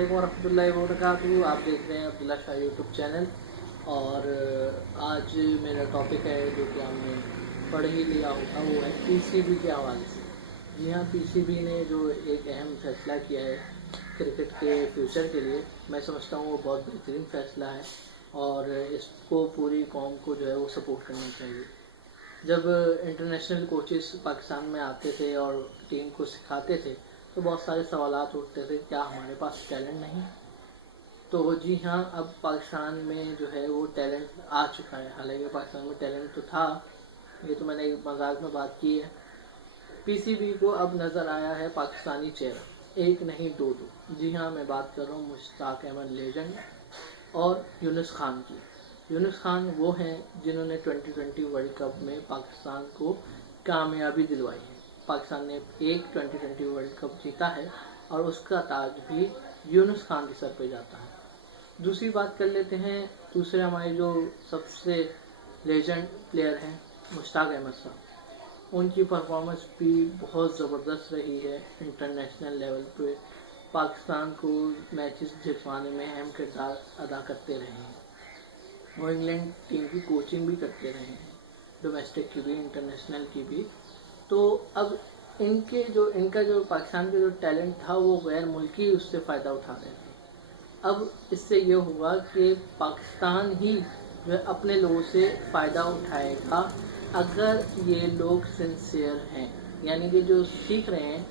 वालेकुम रहमतुल्लाहि व बरकातुहू। आप देख रहे हैं अब्दुल्ला शाह यूट्यूब चैनल। और आज मेरा टॉपिक है जो कि आपने पढ़ ही लिया होगा, वो है पीसीबी के हवाले से। जी हाँ, पीसीबी ने जो एक अहम फैसला किया है क्रिकेट के फ्यूचर के लिए, मैं समझता हूँ वो बहुत बेहतरीन फ़ैसला है और इसको पूरी कौम को जो है वो सपोर्ट करना चाहिए। जब इंटरनेशनल कोचेस पाकिस्तान में आते थे और टीम को सिखाते थे तो बहुत सारे सवालात उठते थे, क्या हमारे पास टैलेंट नहीं? तो जी हाँ, अब पाकिस्तान में जो है वो टैलेंट आ चुका है। हालांकि पाकिस्तान में टैलेंट तो था, ये तो मैंने एक मजाक में बात की है। पीसीबी को अब नज़र आया है पाकिस्तानी चेहरा, एक नहीं दो। जी हाँ, मैं बात कर रहा हूँ मुश्ताक अहमद लेजेंड और यूनुस खान की। यूनुस खान वो हैं जिन्होंने 2020 वर्ल्ड कप में पाकिस्तान को कामयाबी दिलवाई है। पाकिस्तान ने एक 2020 वर्ल्ड कप जीता है और उसका ताज भी यूनुस खान के सर पे जाता है। दूसरी बात कर लेते हैं, दूसरे हमारे जो सबसे लेजेंड प्लेयर हैं मुश्ताक अहमद साहब। उनकी परफॉर्मेंस भी बहुत ज़बरदस्त रही है। इंटरनेशनल लेवल पे पाकिस्तान को मैचेस जितवाने में अहम किरदार अदा करते रहे हैं। वो इंग्लैंड टीम की कोचिंग भी करते रहे हैं, डोमेस्टिक की भी इंटरनेशनल की भी। तो अब इनका जो पाकिस्तान का जो टैलेंट था वो गैर मुल्की उससे फ़ायदा उठा रहे थे। अब इससे ये हुआ कि पाकिस्तान ही जो है अपने लोगों से फ़ायदा उठाएगा अगर ये लोग सिंसियर हैं, यानी कि जो सीख रहे हैं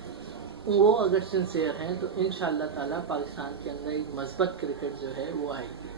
वो अगर सिंसियर हैं तो इंशाअल्लाह ताला पाकिस्तान के अंदर एक मस्बत क्रिकेट जो है वो आएगी।